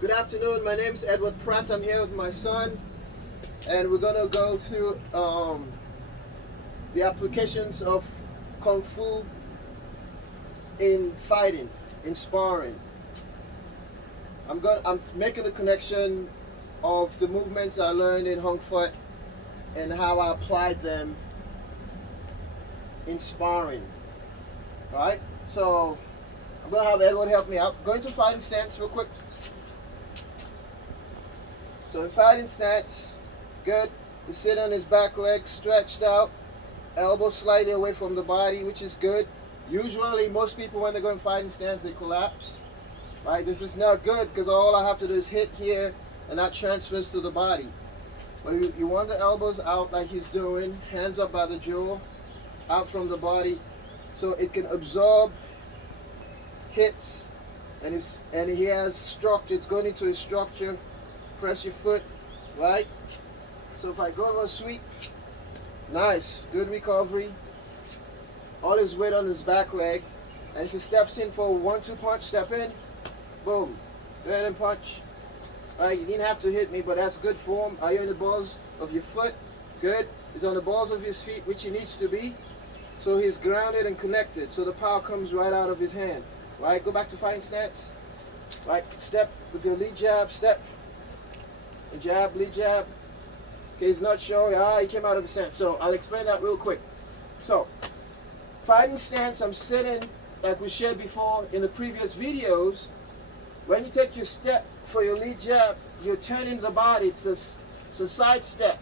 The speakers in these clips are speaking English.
Good afternoon. My name is Edward Pratt. I'm here with my son, and we're gonna go through the applications of Kung Fu in fighting, in sparring. I'm making the connection of the movements I learned in Hung Fut and how I applied them in sparring. All right. So I'm gonna have Edward help me out. Go into fighting stance real quick. So in fighting stance, good. You sit on his back leg stretched out, elbow slightly away from the body, which is good. Usually, most people when they go in fighting stance, they collapse. Right? This is not good because all I have to do is hit here and that transfers to the body. But you want the elbows out like he's doing, hands up by the jaw, out from the body, so it can absorb hits, and he has structure. It's going into his structure. Press your foot, right? So if I go over a sweep, nice, good recovery. All his weight on his back leg. And if he steps in for a 1-2 punch, step in, boom, go ahead and punch. All right, you didn't have to hit me, but that's good form. Are you on the balls of your foot? Good. He's on the balls of his feet, which he needs to be. So he's grounded and connected. So the power comes right out of his hand. Right, go back to fighting stance. Right, step with your lead jab, step. A jab, lead jab. Okay, he's not sure. He came out of the stance. So I'll explain that real quick. So, fighting stance, I'm sitting like we shared before in the previous videos. When you take your step for your lead jab, you're turning the body. It's a side step.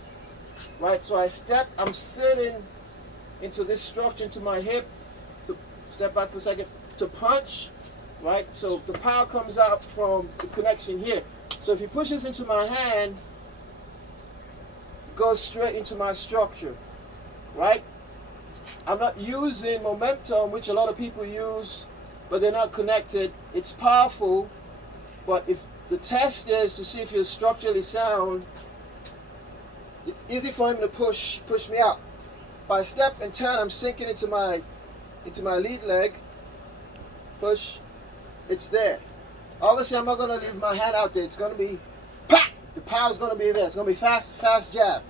Right? So I step, I'm sitting into this structure, into my hip. To step back for a second. To punch. Right? So the power comes out from the connection here. So if he pushes into my hand, it goes straight into my structure, right? I'm not using momentum, which a lot of people use, but they're not connected. It's powerful, but if the test is to see if you're structurally sound, it's easy for him to push me out. If I step and turn, I'm sinking into my lead leg. Push, it's there. Obviously, I'm not going to leave my hand out there. It's going to be, pop! The power's going to be there. It's going to be fast jab.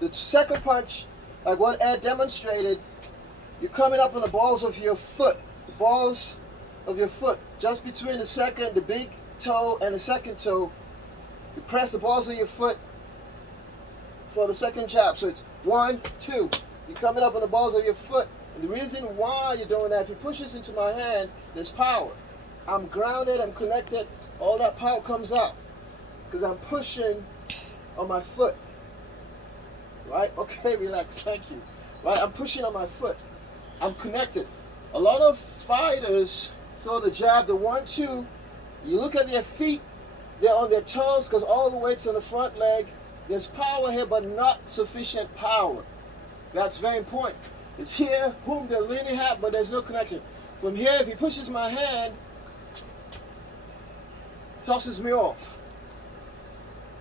The second punch, like what Ed demonstrated, you're coming up on the balls of your foot. The balls of your foot. Just between the big toe and the second toe. You press the balls of your foot for the second jab. So it's 1, 2. You're coming up on the balls of your foot. And the reason why you're doing that, if he pushes into my hand, there's power. I'm grounded, I'm connected, all that power comes out because I'm pushing on my foot. Right? Okay, relax, thank you. Right? I'm pushing on my foot. I'm connected. A lot of fighters throw the jab, the 1-2. You look at their feet, they're on their toes because all the weight's on the front leg. There's power here, but not sufficient power. That's very important. It's here, boom, they're leaning out, but there's no connection. From here, if he pushes my hand, tosses me off.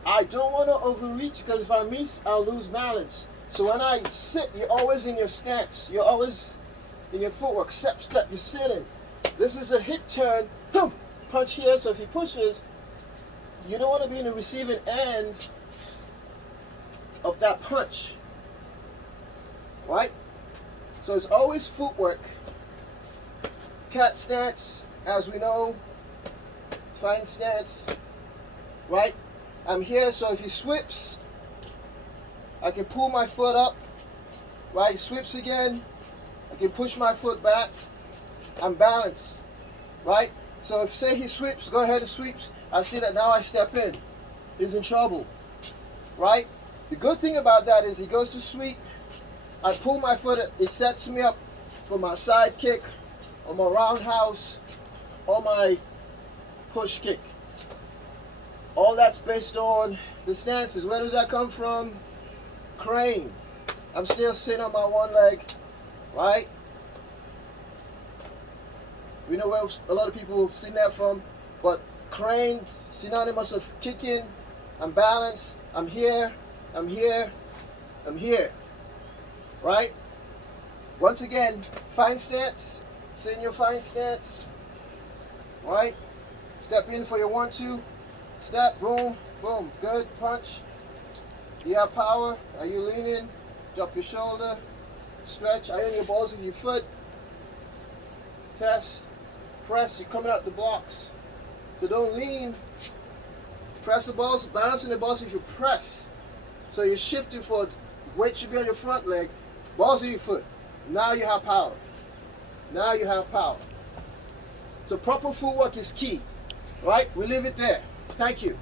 I don't want to overreach because if I miss, I'll lose balance. So when I sit, you're always in your stance. You're always in your footwork. Step, you're sitting. This is a hip turn. Boom, punch here. So if he pushes, you don't want to be in the receiving end of that punch. Right? So it's always footwork. Cat stance, as we know. Fighting stance, right? I'm here, so if he sweeps, I can pull my foot up, right? He sweeps again, I can push my foot back. I'm balanced, right? So if say he sweeps, go ahead and sweeps. I see that now I step in. He's in trouble, right? The good thing about that is he goes to sweep, I pull my foot, it sets me up for my side kick, or my roundhouse, or my push kick. All that's based on the stances. Where does that come from? Crane. I'm still sitting on my one leg, right? We know where a lot of people have seen that from, but crane, synonymous of kicking. I'm balanced. I'm here. I'm here. I'm here. Right? Once again, fine stance. Sit in your fine stance. Right? Step in for your 1-2. Step, boom, boom. Good, punch. You have power. Are you leaning? Drop your shoulder. Stretch. Iron your balls with your foot. Test. Press. You're coming out the blocks. So don't lean. Press the balls. Balancing the balls with your press. So you're shifting forward. Weight should be on your front leg. Balls with your foot. Now you have power. Now you have power. So proper footwork is key. Right? We leave it there. Thank you.